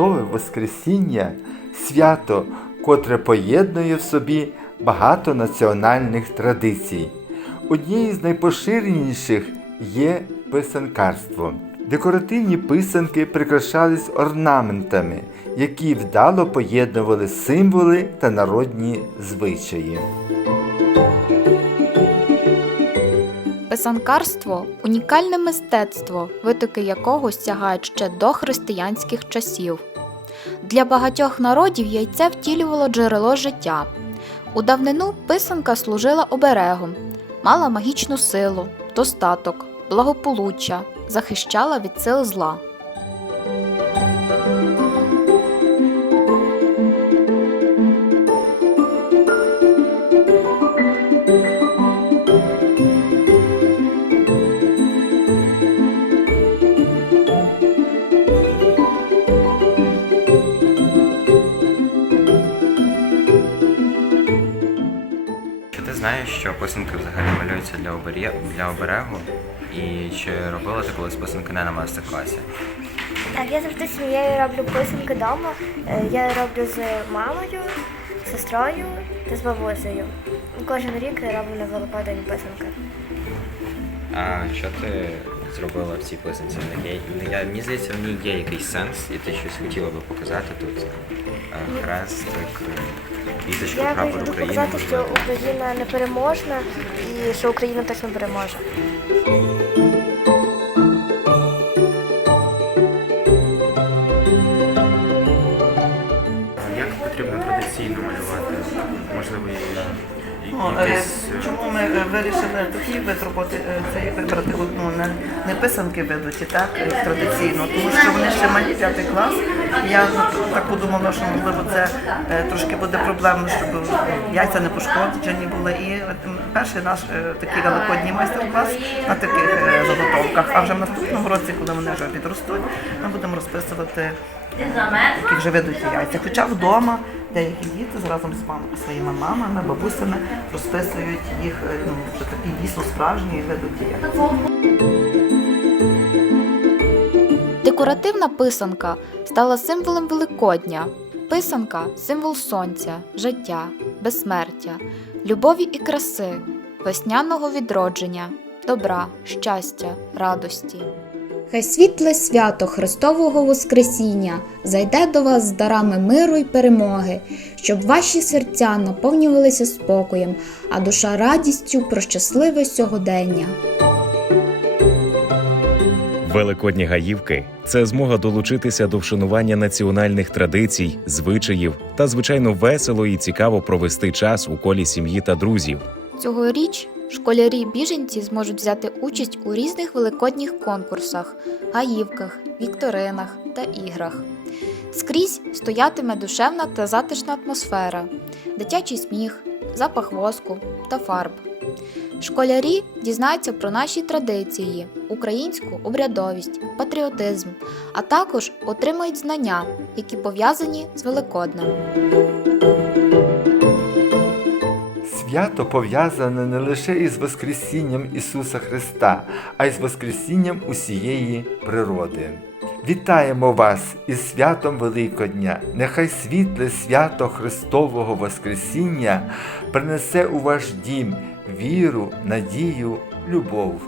Христове Воскресіння свято, котре поєднує в собі багато національних традицій. Однією з найпоширеніших є писанкарство. Декоративні писанки прикрашались орнаментами, які вдало поєднували символи та народні звичаї. Писанкарство унікальне мистецтво, витоки якого сягають ще до християнських часів. Для багатьох народів яйце втілювало джерело життя. У давнину писанка служила оберегом, мала магічну силу, достаток, благополуччя, захищала від сил зла. Знаєш, що писанки взагалі малюються для оберє... для оберегу? І чи робила ти колись писанки не на майстер-класі? Так, я завжди сім'єю роблю писанки вдома. Е, Я роблю з мамою, сестрою та з бабусею. Кожен рік я роблю на Великодень писанки. А що ти зробила в цій писанці? Є- Я, мені здається, в ній є якийсь сенс, і ти щось хотіла би показати тут. Хрестик, віточка, Я прапор хочу України. показати, що. Україна не переможна і що Україна точно переможе. Як потрібно традиційно малювати? Можливо, Ну, е, якісь... е, чому ми е, вирішили такий вид роботи цей вибрати ну, не, не писанки видаті, так традиційно, тому що вони ще малі п'ятий клас. І Я так подумала, що можливо це трошки буде проблемно, щоб яйця не пошкоджені були. І перший наш такий великодній майстер-клас на таких заготовках. А вже в наступному році, коли вони вже підростуть, ми будемо розписувати які вже видаті яйця. Хоча вдома деякі діти разом з мам, своїми мамами, бабусями розписують їх е, ну, вже такі дійсно справжні видаті яйця. Декоративна писанка стала символом Великодня. Писанка символ сонця, життя, безсмертя, любові і краси, весняного відродження, добра, щастя, радості. Хай світле свято Христового Воскресіння зайде до вас з дарами миру й перемоги, щоб ваші серця наповнювалися спокоєм, а душа радістю про щасливе сьогодення. Великодні гаївки це змога долучитися до вшанування національних традицій, звичаїв та, звичайно, весело і цікаво провести час у колі сім'ї та друзів. Цьогоріч школярі-біженці зможуть взяти участь у різних великодніх конкурсах, гаївках, вікторинах та іграх. Скрізь стоятиме душевна та затишна атмосфера, дитячий сміх, запах воску та фарб. Школярі дізнаються про наші традиції, українську обрядовість, патріотизм, а також отримають знання, які пов'язані з Великоднем. Свято пов'язане не лише із Воскресінням Ісуса Христа, а й з Воскресінням усієї природи. Вітаємо вас із святом Великодня! Нехай світле свято Христового Воскресіння принесе у ваш дім віру, надію, любов.